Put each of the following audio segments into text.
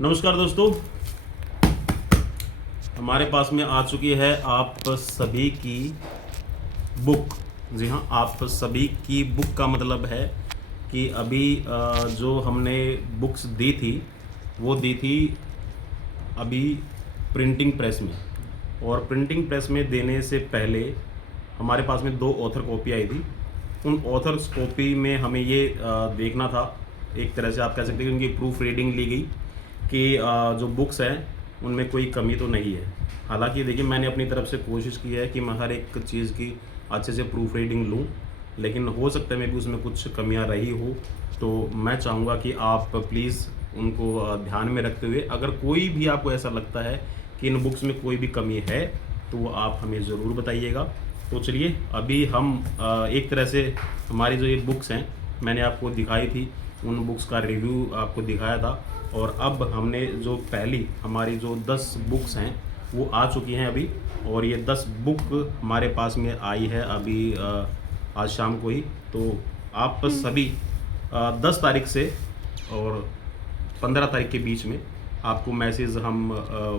नमस्कार दोस्तों, हमारे पास में आ चुकी है आप सभी की बुक। जी हाँ, आप सभी की बुक का मतलब है कि अभी जो हमने बुक्स दी थी वो दी थी अभी प्रिंटिंग प्रेस में। और प्रिंटिंग प्रेस में देने से पहले हमारे पास में 2 ऑथर कॉपी आई थी। उन ऑथर्स कॉपी में हमें ये देखना था, एक तरह से आप कह सकते हैं कि उनकी प्रूफ रीडिंग ली गई कि जो बुक्स हैं उनमें कोई कमी तो नहीं है। हालांकि देखिए, मैंने अपनी तरफ से कोशिश की है कि मैं हर एक चीज़ की अच्छे से प्रूफ रीडिंग लूँ, लेकिन हो सकता है मैं भी उसमें कुछ कमियां रही हो। तो मैं चाहूँगा कि आप प्लीज़ उनको ध्यान में रखते हुए, अगर कोई भी आपको ऐसा लगता है कि इन बुक्स में कोई भी कमी है तो वो आप हमें ज़रूर बताइएगा। तो चलिए, अभी हम एक तरह से हमारी जो ये बुक्स हैं मैंने आपको दिखाई थी, उन बुक्स का रिव्यू आपको दिखाया था। और अब हमने जो पहली हमारी जो 10 बुक्स हैं वो आ चुकी हैं अभी। और ये 10 बुक हमारे पास में आई है अभी आज शाम को ही। तो आप सभी 10 तारीख से और 15 तारीख के बीच में आपको मैसेज हम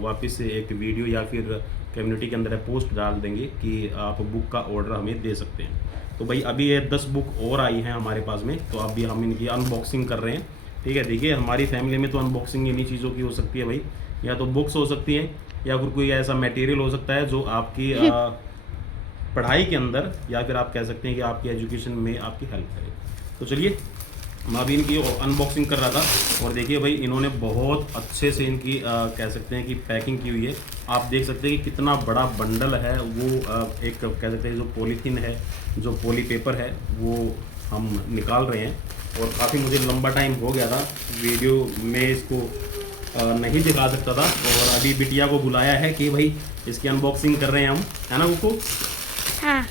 वापस से एक वीडियो या फिर कम्युनिटी के अंदर पोस्ट डाल देंगे कि आप बुक का ऑर्डर हमें दे सकते हैं। तो भाई, अभी ये 10 बुक और आई हैं हमारे पास में, तो अभी हम इनकी अनबॉक्सिंग कर रहे हैं। ठीक है, देखिए हमारी फैमिली में तो अनबॉक्सिंग इन्हीं चीज़ों की हो सकती है भाई। या तो बुक्स हो सकती हैं या फिर कोई ऐसा मटेरियल हो सकता है जो आपकी पढ़ाई के अंदर, या फिर आप कह सकते हैं कि आपकी एजुकेशन में आपकी हेल्प करे। तो चलिए, मैं अभी इनकी अनबॉक्सिंग कर रहा था और देखिए भाई, इन्होंने बहुत अच्छे से इनकी कह सकते हैं कि पैकिंग की हुई है। आप देख सकते हैं कि कितना बड़ा बंडल है वो। एक कह सकते हैं जो पॉलीथीन है, जो पॉली पेपर है, वो हम निकाल रहे हैं। और काफ़ी मुझे लंबा टाइम हो गया था, वीडियो में इसको नहीं दिखा सकता था। और अभी बिटिया को बुलाया है कि भाई इसकी अनबॉक्सिंग कर रहे हैं हम, है ना बुको? हाँ।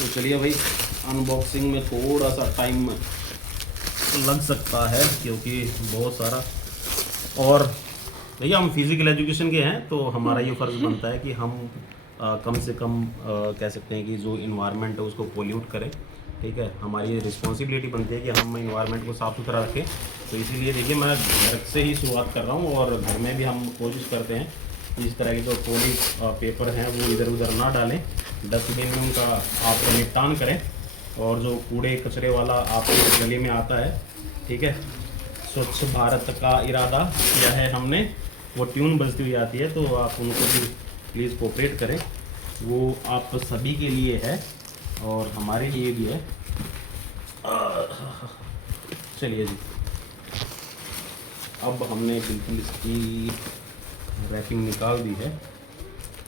तो चलिए भाई, अनबॉक्सिंग में थोड़ा सा टाइम लग सकता है क्योंकि बहुत सारा, और भैया हम फिज़िकल एजुकेशन के हैं तो हमारा ये फ़र्ज़ बनता है कि हम कम से कम कह सकते हैं कि जो इन्वायरमेंट है उसको पोल्यूट करें। ठीक है, हमारी ये रिस्पॉन्सिबिलिटी बनती है कि हम इन्वायरमेंट को साफ़ सुथरा रखें। तो इसीलिए देखिए, मैं घर से ही शुरुआत कर रहा हूँ और घर में भी हम कोशिश करते हैं कि इस तरह के जो पॉली पेपर हैं वो इधर उधर ना डालें, डस्टबिन में उनका आप निपटान करें। और जो कूड़े कचरे वाला आपके गली में आता है, ठीक है, स्वच्छ भारत का इरादा किया है हमने, वो ट्यून बजती हुई आती है, तो आप उनको भी प्लीज़ कोऑपरेट करें। वो आप सभी के लिए है और हमारे लिए भी है। चलिए जी, अब हमने बिल्कुल इसकी रैपिंग निकाल दी है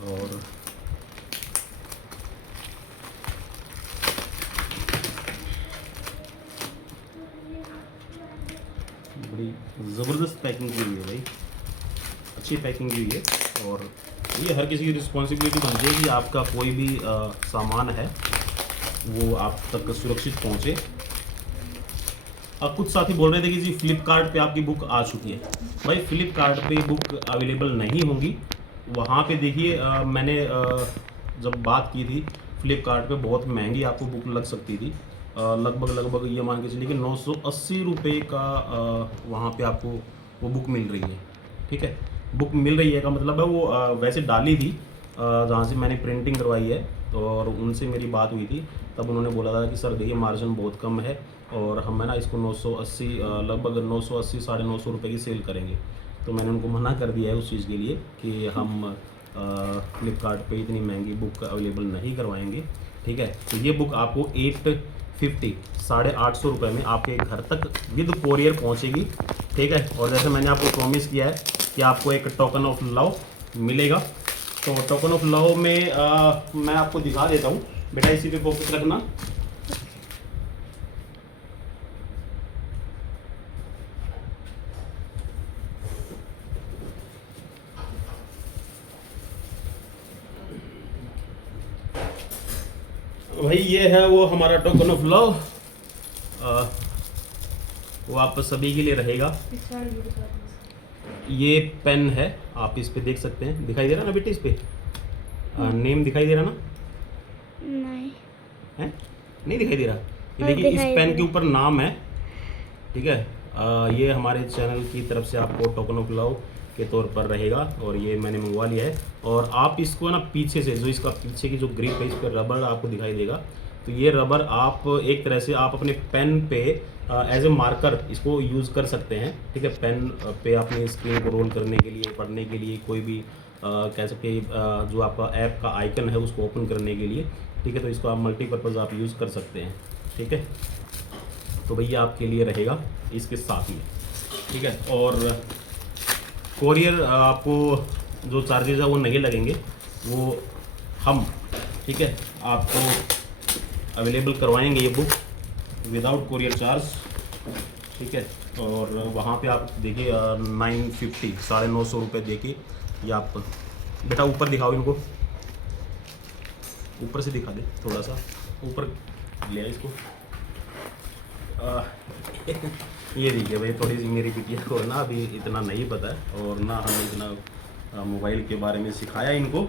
और बड़ी ज़बरदस्त पैकिंग की हुई है भाई, अच्छी पैकिंग की हुई है। और ये हर किसी की रिस्पॉन्सिबिलिटी बनती है कि आपका कोई भी सामान है वो आप तक सुरक्षित पहुंचे। अब कुछ साथी बोल रहे थे कि जी फ्लिपकार्ट पे आपकी बुक आ चुकी है। भाई, फ्लिपकार्ट पे बुक अवेलेबल नहीं होंगी। वहाँ पे देखिए, मैंने जब बात की थी, फ्लिपकार्ट पे बहुत महंगी आपको बुक लग सकती थी। लगभग ये मान के चलिए कि 980 रुपये का वहाँ पे आपको वो बुक मिल रही है। ठीक है, बुक मिल रही है का मतलब है वो वैसे डाली थी जहाँ से मैंने प्रिंटिंग करवाई है, और उनसे मेरी बात हुई थी। तब उन्होंने बोला था कि सर देखिए, मार्जिन बहुत कम है और हम है ना इसको 980 लगभग 980 950 रुपये की सेल करेंगे। तो मैंने उनको मना कर दिया है उस चीज़ के लिए कि हम फ्लिपकार्ट पे इतनी महंगी बुक अवेलेबल नहीं करवाएंगे। ठीक है, तो ये बुक आपको 850 850 रुपये में आपके घर तक विद कोरियर पहुंचेगी। ठीक है, और जैसे मैंने आपको प्रॉमिस किया है कि आपको एक टोकन ऑफ लव मिलेगा। तो टोकन ऑफ लव में मैं आपको दिखा देता हूँ। बेटा, इसी पे फोकस रखना। भाई, ये है वो हमारा टोकन ऑफ लव। वो आप सभी के लिए रहेगा। ये पेन है, आप इस पे देख सकते हैं, दिखाई दे रहा ना बेटे इस पे नेम दिखाई दे रहा ना? नहीं। है, नहीं दिखाई दे रहा? ये देखिए, इस पेन के ऊपर नाम है। ठीक है, ये हमारे चैनल की तरफ से आपको टोकन ऑफ लव के तौर पर रहेगा और ये मैंने मंगवा लिया है। और आप इसको ना पीछे से, जो इसका पीछे की जो ग्रिप है, इस पर रबर आपको दिखाई देगा। तो ये रबर आप एक तरह से आप अपने पेन पे एज ए मार्कर इसको यूज़ कर सकते हैं, ठीक है। पेन पे अपनी स्क्रीन को रोल करने के लिए, पढ़ने के लिए, कोई भी कह सकते जो आपका ऐप का आइकन है उसको ओपन करने के लिए, ठीक है। तो इसको आप मल्टीपर्पज़ आप यूज़ कर सकते हैं, ठीक है। तो भैया आपके लिए रहेगा इसके साथ में, ठीक है। और कोरियर आपको जो चार्जेस है वो नहीं लगेंगे, वो हम, ठीक है, आपको अवेलेबल करवाएंगे ये बुक विदाउट कोरियर चार्ज, ठीक है। और वहाँ पे आप देखिए 950 950 रुपये दे के ये आप, बेटा ऊपर दिखाओ इनको, ऊपर से दिखा दे, थोड़ा सा ऊपर ले आए इसको। ये देखिए भाई, थोड़ी सी मेरी बिटिया को ना अभी इतना नहीं पता है और ना हमें इतना मोबाइल के बारे में सिखाया इनको।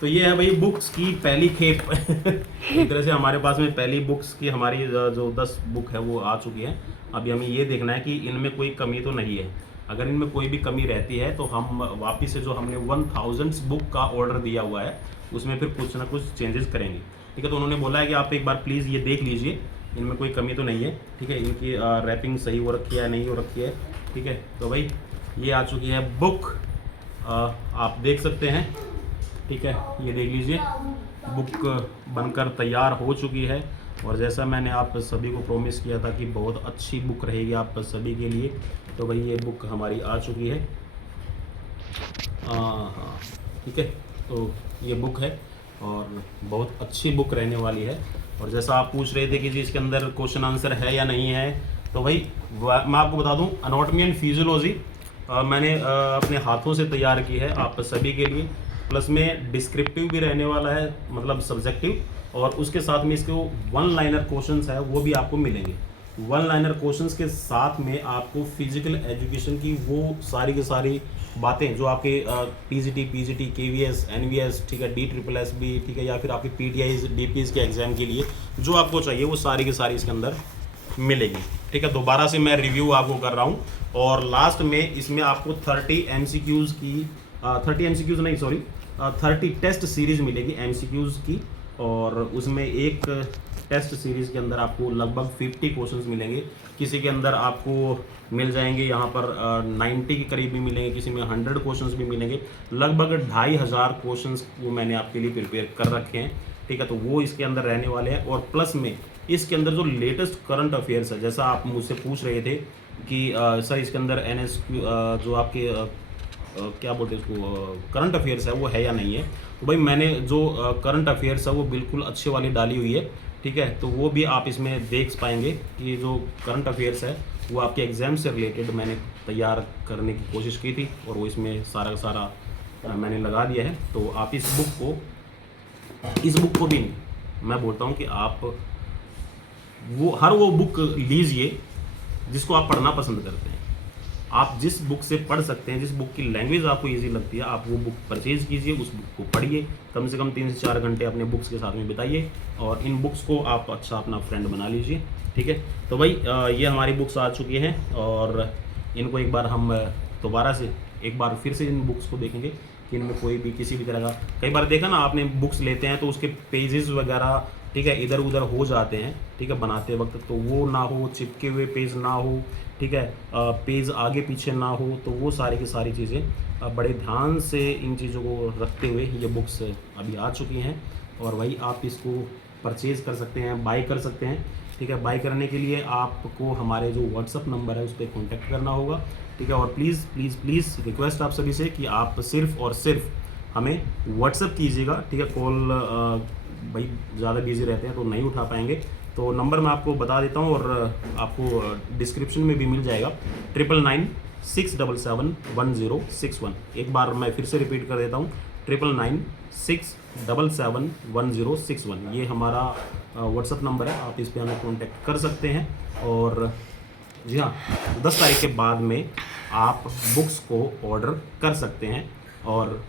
तो ये है भाई बुक्स की पहली खेप एक तरह से हमारे पास में पहली बुक्स की हमारी जो 10 बुक है वो आ चुकी है। अभी हमें ये देखना है कि इनमें कोई कमी तो नहीं है। अगर इनमें कोई भी कमी रहती है तो हम वापस से जो हमने 1000 बुक का ऑर्डर दिया हुआ है उसमें फिर कुछ ना कुछ चेंजेस करेंगे, ठीक है। तो उन्होंने बोला है कि आप एक बार प्लीज़ ये देख लीजिए, इनमें कोई कमी तो नहीं है, ठीक है। इनकी रैपिंग सही हो रखी है, नहीं हो रखी है, ठीक है। तो भाई ये आ चुकी है बुक, आप देख सकते हैं, ठीक है। ये देख लीजिए, बुक बनकर तैयार हो चुकी है। और जैसा मैंने आप सभी को प्रॉमिस किया था कि बहुत अच्छी बुक रहेगी आप सभी के लिए, तो भाई ये बुक हमारी आ चुकी है। हाँ, ठीक है। तो ये बुक है और बहुत अच्छी बुक रहने वाली है। और जैसा आप पूछ रहे थे कि जी इसके अंदर क्वेश्चन आंसर है या नहीं है, तो भाई मैं आपको बता दूं, एनाटॉमी एंड फिजियोलॉजी मैंने अपने हाथों से तैयार की है आप सभी के लिए। प्लस में डिस्क्रिप्टिव भी रहने वाला है, मतलब सब्जेक्टिव, और उसके साथ में इसके 1 लाइनर क्वेश्चंस है वो भी आपको मिलेंगे। 1 लाइनर क्वेश्चंस के साथ में आपको फिजिकल एजुकेशन की वो सारी की सारी बातें जो आपके पीजीटी, पीजीटी, केवीएस, एनवीएस, ठीक है, DSSS, ठीक है, या फिर आपके पीटीआई, डीपीएस के एग्जाम के लिए जो आपको चाहिए वो सारी की सारी इसके अंदर मिलेगी, ठीक है। दोबारा से मैं रिव्यू आपको कर रहा हूँ। और लास्ट में इसमें आपको 30 MCQs की 30 MCQs नहीं, सॉरी, 30 टेस्ट सीरीज मिलेगी MCQs की। और उसमें एक टेस्ट सीरीज़ के अंदर आपको लगभग 50 क्वेश्चंस मिलेंगे। किसी के अंदर आपको मिल जाएंगे यहाँ पर 90 के करीब भी मिलेंगे, किसी में 100 क्वेश्चंस भी मिलेंगे। लगभग 2500 क्वेश्चंस वो मैंने आपके लिए प्रिपेयर कर रखे हैं, ठीक है। तो वो इसके अंदर रहने वाले हैं। और प्लस में इसके अंदर जो लेटेस्ट करंट अफेयर्स है, जैसा आप मुझसे पूछ रहे थे कि सर इसके अंदर NSQ जो आपके क्या बोलते हैं उसको, करंट अफेयर्स है वो है या नहीं है, तो भाई मैंने जो करंट अफेयर्स है वो बिल्कुल अच्छे वाली डाली हुई है, ठीक है। तो वो भी आप इसमें देख पाएंगे कि जो करंट अफेयर्स है वो आपके एग्ज़ाम से रिलेटेड मैंने तैयार करने की कोशिश की थी और वो इसमें सारा का सारा मैंने लगा दिया है। तो आप इस बुक को भी मैं बोलता हूँ कि आप वो बुक लीजिए जिसको आप पढ़ना पसंद करते हैं। आप जिस बुक से पढ़ सकते हैं, जिस बुक की लैंग्वेज आपको इजी लगती है, आप वो बुक परचेज़ कीजिए, उस बुक को पढ़िए, कम से कम 3 से 4 घंटे अपने बुक्स के साथ में बिताइए और इन बुक्स को आप अच्छा अपना फ्रेंड बना लीजिए, ठीक है। तो भाई ये हमारी बुक्स आ चुकी हैं और इनको एक बार हम दोबारा से एक बार फिर से इन बुक्स को देखेंगे कि इनमें कोई भी किसी भी तरह का, कई बार देखा ना आपने बुक्स लेते हैं तो उसके पेजेस वगैरह, ठीक है, इधर उधर हो जाते हैं, ठीक है, बनाते वक्त, तो वो ना हो, चिपके हुए पेज ना हो, ठीक है, पेज आगे पीछे ना हो, तो वो सारी की सारी चीज़ें बड़े ध्यान से इन चीज़ों को रखते हुए ये बुक्स अभी आ चुकी हैं। और वही आप इसको परचेज़ कर सकते हैं, बाई कर सकते हैं, ठीक है। बाई करने के लिए आपको हमारे जो व्हाट्सअप नंबर है उस पर कॉन्टैक्ट करना होगा, ठीक है। और प्लीज़ प्लीज़ प्लीज़ रिक्वेस्ट आप सभी से कि आप सिर्फ़ और सिर्फ हमें व्हाट्सअप कीजिएगा, ठीक है। कॉल भाई ज़्यादा बिजी रहते हैं तो नहीं उठा पाएंगे, तो नंबर मैं आपको बता देता हूँ और आपको डिस्क्रिप्शन में भी मिल जाएगा, 9996771061। एक बार मैं फिर से रिपीट कर देता हूँ, 9996771061। ये हमारा व्हाट्सअप नंबर है, आप इस पर हमें कॉन्टैक्ट कर सकते हैं। और जी हाँ, 10 तारीख के बाद में आप बुक्स को ऑर्डर कर सकते हैं और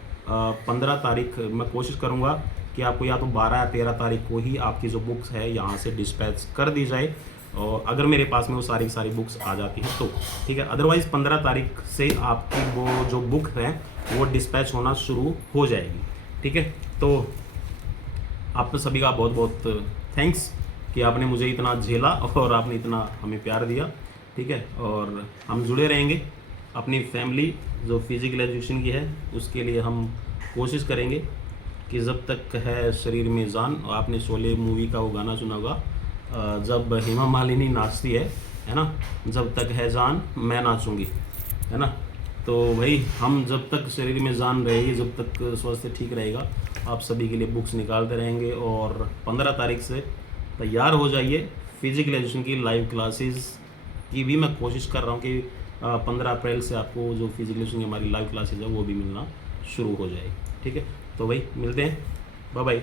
15 तारीख मैं कोशिश करूँगा कि आपको या तो 12 या 13 तारीख को ही आपकी जो बुक्स है यहाँ से डिस्पैच कर दी जाए। और अगर मेरे पास में वो सारी की सारी बुक्स आ जाती हैं तो ठीक है, अदरवाइज़ 15 तारीख से आपकी वो जो बुक है वो डिस्पैच होना शुरू हो जाएगी। ठीक है, तो आप सभी का बहुत बहुत थैंक्स कि आपने मुझे इतना झेला और आपने इतना हमें प्यार दिया। ठीक है, और हम जुड़े रहेंगे अपनी फैमिली जो फिज़िकल एजुकेशन की है उसके लिए हम कोशिश करेंगे कि जब तक है शरीर में जान। आपने शोले मूवी का वो गाना सुना होगा, जब हेमा मालिनी नाचती है ना, जब तक है जान मैं नाचूंगी, है ना। तो वही हम जब तक शरीर में जान रहेगी, जब तक स्वास्थ्य ठीक रहेगा, आप सभी के लिए बुक्स निकालते रहेंगे। और 15 तारीख से तैयार हो जाइए, फिजिकल एजुकेशन की लाइव क्लासेस की भी मैं कोशिश कर रहा हूँ कि 15 अप्रैल से आपको जो फिजिकल एजुकेशन की हमारी लाइव क्लासेज है वो भी मिलना शुरू हो जाएगी। ठीक है, तो भाई मिलते हैं, बाय बाय।